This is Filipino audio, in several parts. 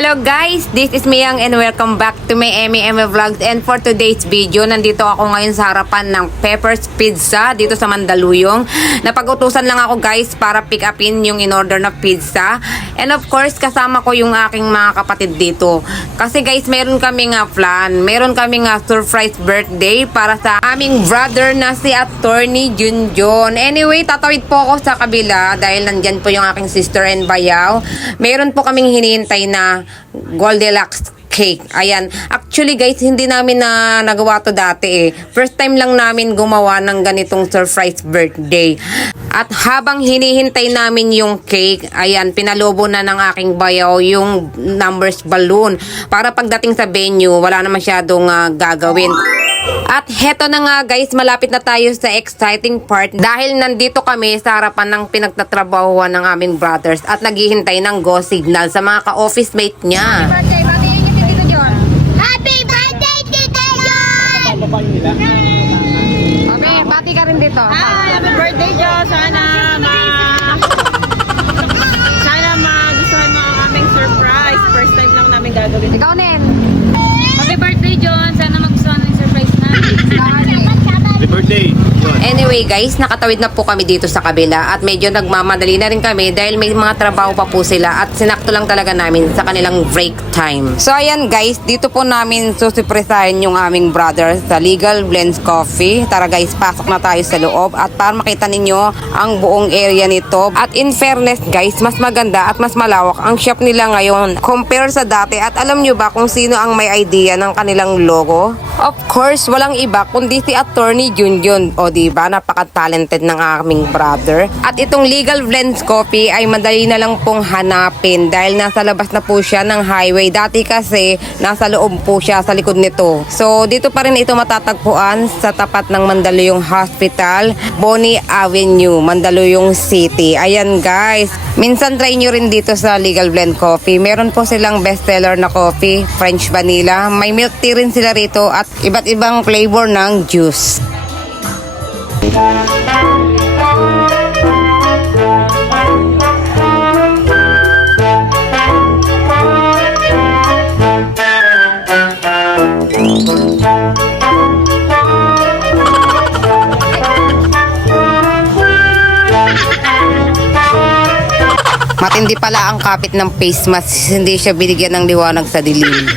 Hello guys, this is Miyang and welcome back to my Emmy Vlogs. And for today's video, nandito ako ngayon sa harapan ng Pepper's Pizza dito sa Mandaluyong. Napag-utusan lang ako guys para pick upin yung in-order na pizza. And of course, kasama ko yung aking mga kapatid dito. Kasi guys, meron kaming plan. Meron kaming surprise birthday para sa aming brother na si Attorney Junjun. Anyway, tatawid po ako sa kabila dahil nandyan po yung aking sister and bayaw. Meron po kaming hinihintay na Goldilocks cake. Ayan. Actually guys, hindi namin nagawa to dati eh. First time lang namin gumawa ng ganitong surprise birthday. At habang hinihintay namin yung cake, ayan, pinalobo na ng aking bayaw yung numbers balloon. Para pagdating sa venue, wala na masyadong gagawin. At heto na nga guys, malapit na tayo sa exciting part dahil nandito kami sa harapan ng pinagtatrabahuan ng aming brothers at naghihintay ng go signal sa mga ka-office mate niya. Happy birthday, Tito John! Happy birthday, Tito John! Okay, bati ka rin dito. Happy birthday, John! Sana magustuhan mo ang aming surprise. First time lang namin gagawin. Ikaw nin. Happy birthday, John! Sana magustuhan ng surprise namin. Happy birthday! Anyway guys, nakatawid na po kami dito sa kabila at medyo nagmamadali na rin kami dahil may mga trabaho pa po sila at sinakto lang talaga namin sa kanilang break time. So ayan guys, dito po namin susurpresahin yung aming brother sa Legal Blends Coffee. Tara guys, pasok na tayo sa loob at para makita ninyo ang buong area nito. At in fairness guys, mas maganda at mas malawak ang shop nila ngayon compare sa dati. At alam nyo ba kung sino ang may idea ng kanilang logo? Of course, walang iba kundi si Attorney Junjun. O diba, napaka-talented ng aming brother. At itong Legal Blends Coffee ay madali na lang pong hanapin dahil nasa labas na po siya ng highway. Dati kasi nasa loob po siya sa likod nito. So dito pa rin ito matatagpuan sa tapat ng Mandaluyong Hospital, Bonnie Avenue, Mandaluyong City. Ayan guys, minsan try nyo rin dito sa Legal Blend Coffee. Meron po silang bestseller na coffee, French vanilla. May milk tea rin sila rito at iba't ibang flavor ng juice. Matindi pala ang kapit ng face mask, hindi siya binigyan ng liwanag sa dilim.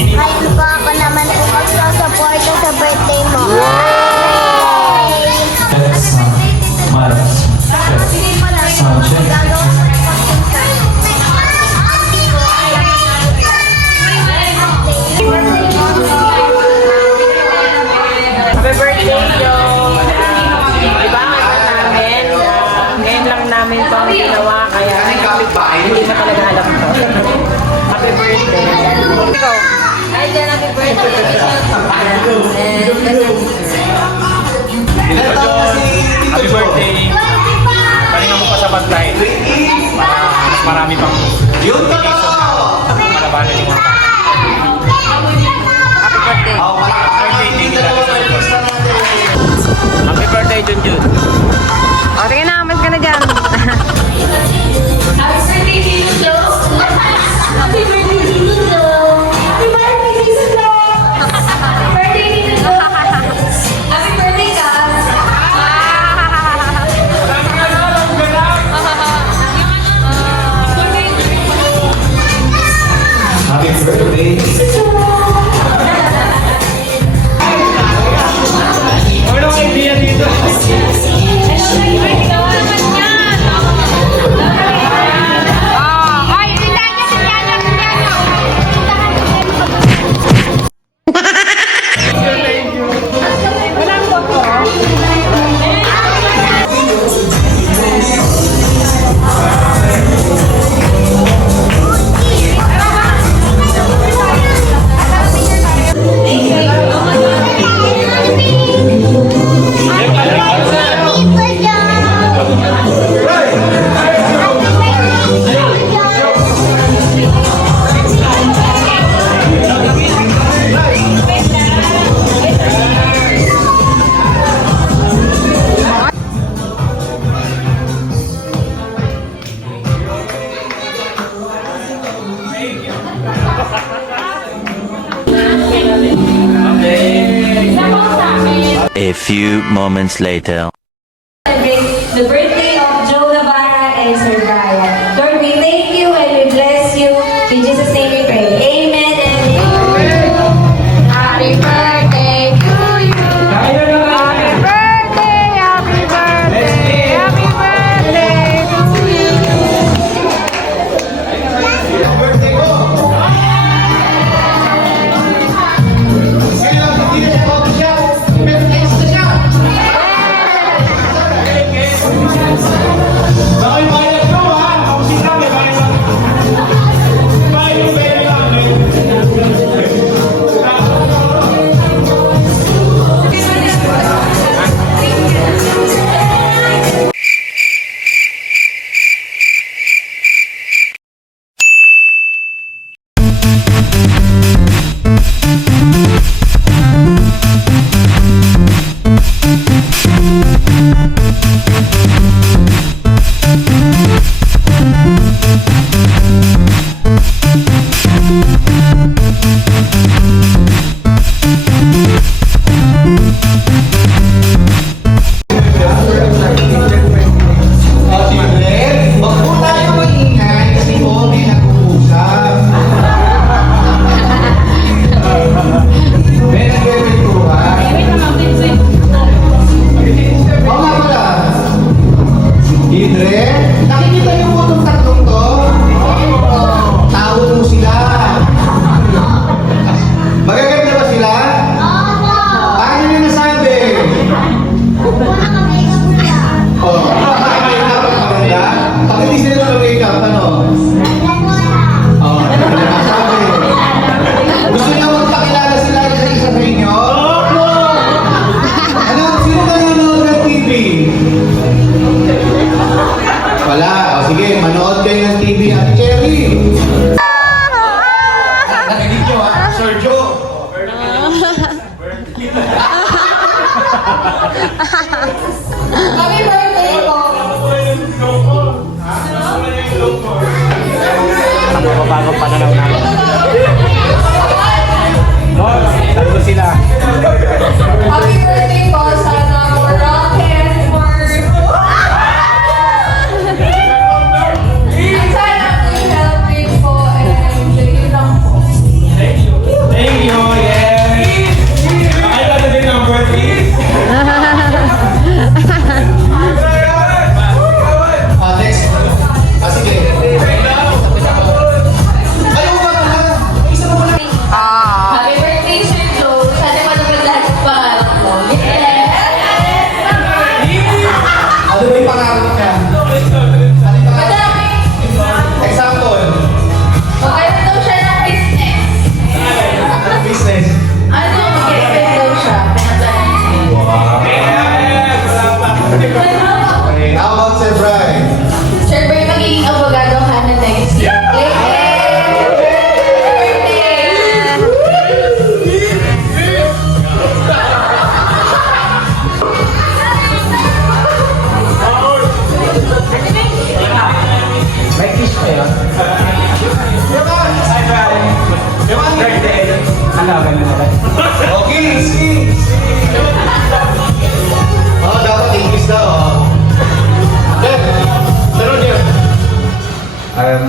Ngayon po ako naman po magsusuporta sa birthday mo. Happy birthday, John! Iba nga namin. Ngayon lang namin ito ang ginawa, kaya hindi mo talaga alam ko. Happy birthday. Ikaw. Ay, happy birthday. tayo. Para mas marami pang malabanan yung mga Happy birthday. Happy birthday, Junjun. O, tingin na, mas ka na dyan. Anong idea dito? A few moments later. Celebrate the birthday of Joe Navarra and Sir Brian. Lord, we thank you and we bless you. In Jesus' name we pray. Amen and amen. Happy birthday to you. Happy birthday, happy birthday, happy birthday to you. Bakit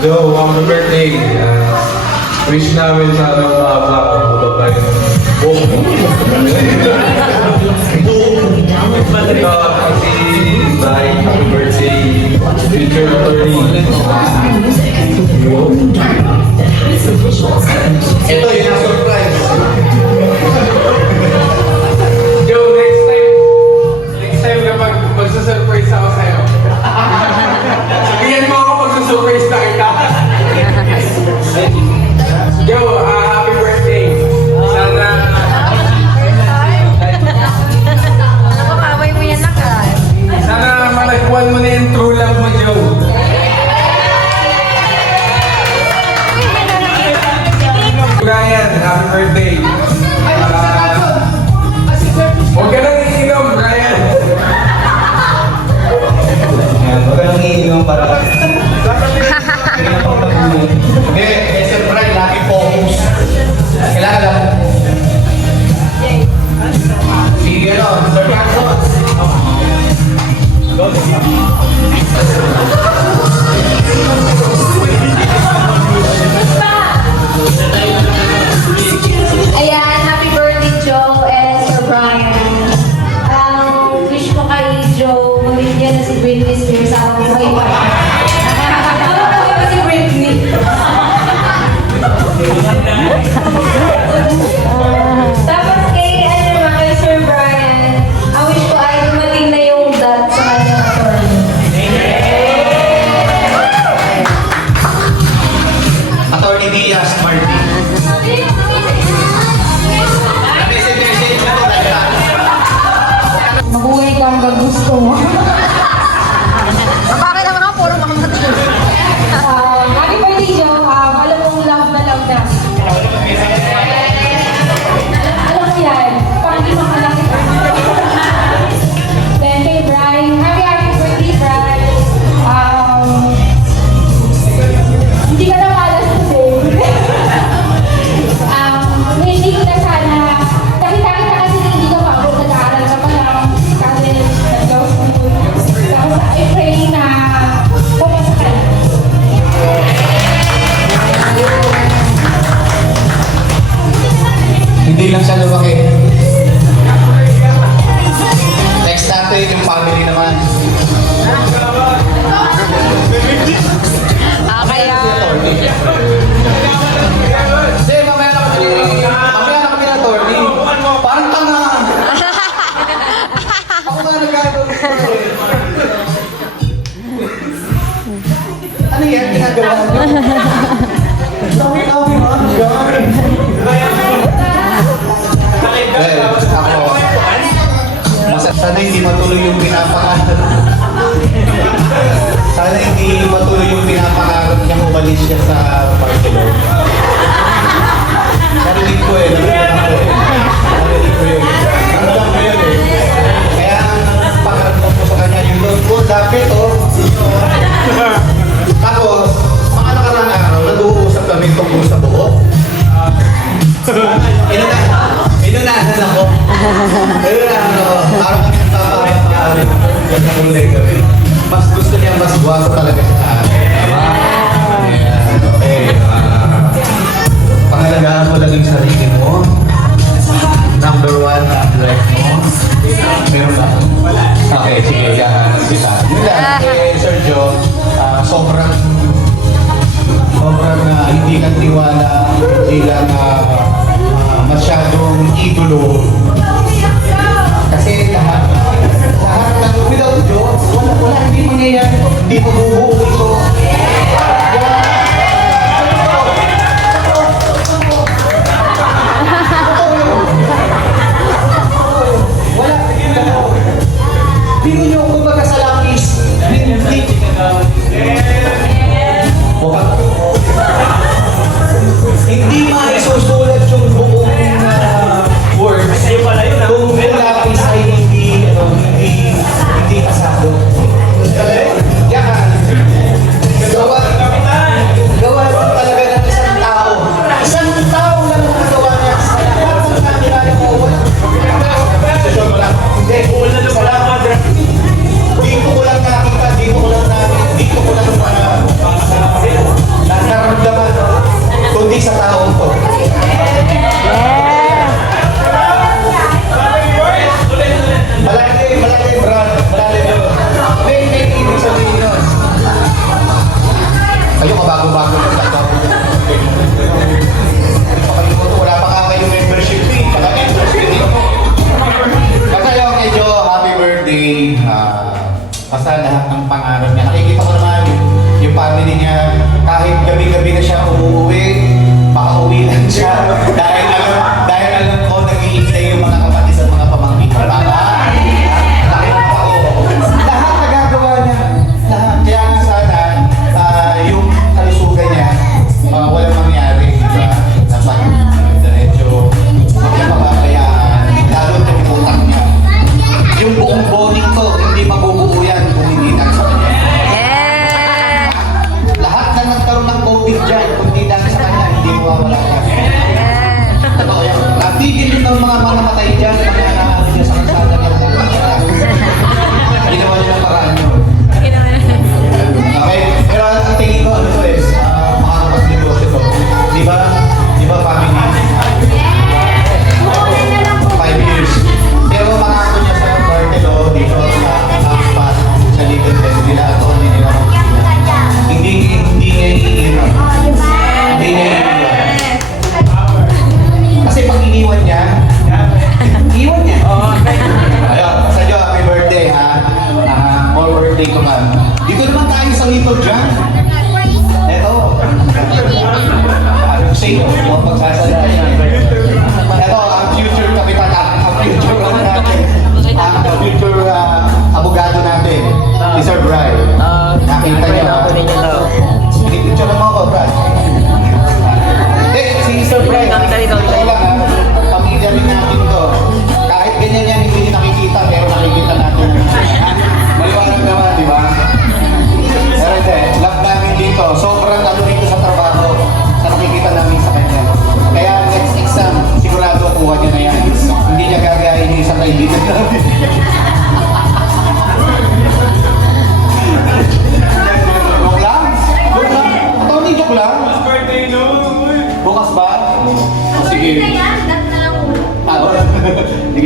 Joe, happy birthday. Wish namin sa anong mahaba pa yung buhok. Kasi Brian, happy birthday. Future attorney. Ito yun ang surprise. Joe, next time kapag magsasurprise ako sa'yo. Sabihan mo ako magsasurprise na kita. Joe, happy birthday. Sana... Nakakaway mo yan na ka. Sana malagpuan mo na yung true love mo, Joe. Brian, happy birthday. Huwag ka nang iinom, Brian. Huwag ka nang iinom para... Hindi, Sir Brian, lagi focus. Kailangan lang. Sige, Sir Carson. Ayan, happy birthday, Joe and Sir Brian. Wish ko kay Joe, mamigyan na si Britney Spears sa ako kay si Britney. Tapos kay, kay Sir Brian, ang wish ko ay dumating na yung dot sa kanyang attorney. Attorney Diaz Martin. Mabuhay ko hanggang gusto mo. Bakit naman ako puro makamating? Happy birthday, Joe. Alam mong love na love na. Alam mo yan. Pang di makalaki. Then kay Brian, happy birthday, Brian. Hindi ka na malas kasi. Hindi ko na sana, nakita-kita kasi hindi ka pa ako nag-aaral ka pa lang. College, nag-law school. Tapos I pray na pumasa ka na. Hindi lang siya lumaki. Next natin yung family naman. Kaya... Hindi, mamaya na kami na attorney. Parang tanga. Ako nga nagkagawin. Ano yan? Ginagawa niyo? Dami-dami mga gawin. Sana hindi matuloy yung pinapangarap. Sana hindi matuloy yung pinapangarap niyang umalis siya sa Barcelona. Narinig ko Narinig ko yun. Narinig ko yun Kaya ang pangarap ko sa kanya yung Lord ko, dapat Tapos, mga nakarang araw, nag-uusap kami tungkol sa buhok. Inunahan ako. Parang kami nagpapakita mas gusto niya mas guwapo talaga sa akin. Okay. Pangalagaan mo lang yung sarili mo. Number 1, life mo. Meron ba? Okay, sige. Yun lang. Sir Joe, sobrang hindi kang tiwala, hindi lang masyadong idolo. Kasi lahat ng without Diyos, wala, hindi mangyayari ito. Hindi mabubuo ito. Wala. Hindi nyo kumbaga sa lapis. Hindi maisusulat yung buong words. Kung yung lapis ay hindi pasado. Yan. Gawa talaga ng isang tao. Isang tao lang ang gawa niya. Parang kung nakilala mo, wala. Hindi, salamat. Dito ko lang nakita, dito ko lang basta lahat ng pangarap niya. Nakikita ko naman yung family niya, kahit gabi-gabi na siya umuwi, makauwi lang siya. dahil alam ko, nag-iintay yung mga kapatid at mga pamangkin. Tama? Nakikita ko. Lahat nagagawa niya. Lahat. Kaya nga sana, yung kalusugan niya, walang mangyari. Diba? Dapat, diretso, huwag niya mababayaan. Lalo na yung utak niya. Yung buong body ko, hindi mabubuo yan kung hindi dahil sa kanya. Yeah! Lahat na nagkaroon ng COVID dyan, kung hindi dahil sa kanya, hindi mawawala yan. Totoo yan. Natigil din ng mga namatay dyan, mga naaari niya sa kalsada niya. Ginawa niya ng paraan yun. Okay? Pero ang tingin ko, ano to is, makakapas negosyo to. Di ba? Di ba family? 5 years. Pero makako niya sa Bartelo dito sa Aspas, sa legal desk nila at hindi nila makikita. Hindi niya iiwan. Hindi niya iiwan. Kasi pag iniwan niya, iiwan niya. Ayun, sa iyo, happy birthday ha. More birthday ko man. Dito naman tayo sa Little John. Ito. Say, huwag pagsasala yan. Ito, ang future kapitan, ang future natin, ang future abogado natin, si Sir Bry. Nakita niyo ha? Picture mo ako, Brad. Si Sir Bry, ito lang ha, pamilya rin natin to. Kahit ganyan yan, hindi nakikita, pero nakikita natin. Maliwanag naman, di ba? Pero hindi, love namin dito. Sobrang ano dito sa trabaho na nakikita namin sa kanya. Kaya next exam, sigurado kuha niya na yan. Hindi niya gagayahin yung isang kaibigan namin. Joke lang? Joke lang? Tony, joke lang? Bukas ba? Sige.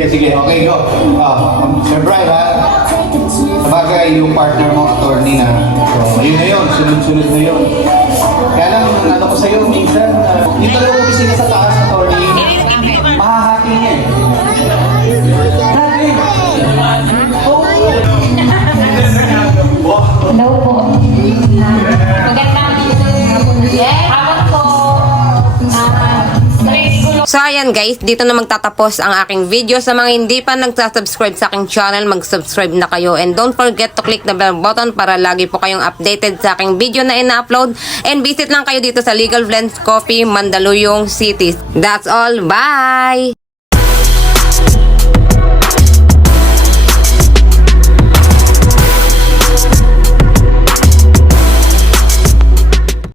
Sige. Okay, go. Sir Brian, ha? Sabagay, yung partner mo, attorney na. So, yun na yun. Sunod-sunod na yun. Kaya lang, ano ko sa'yo, minsan, yung dalawang opisina sa taas, attorney, mahahati niya eh. Grabe. Hello po. Magandang hapon po. So ayan guys, dito na magtatapos ang aking video. Sa mga hindi pa nagsasubscribe sa aking channel, mag-subscribe na kayo. And don't forget to click the bell button para lagi po kayong updated sa aking video na ina-upload. And visit lang kayo dito sa Legal Blends Coffee, Mandaluyong City. That's all. Bye!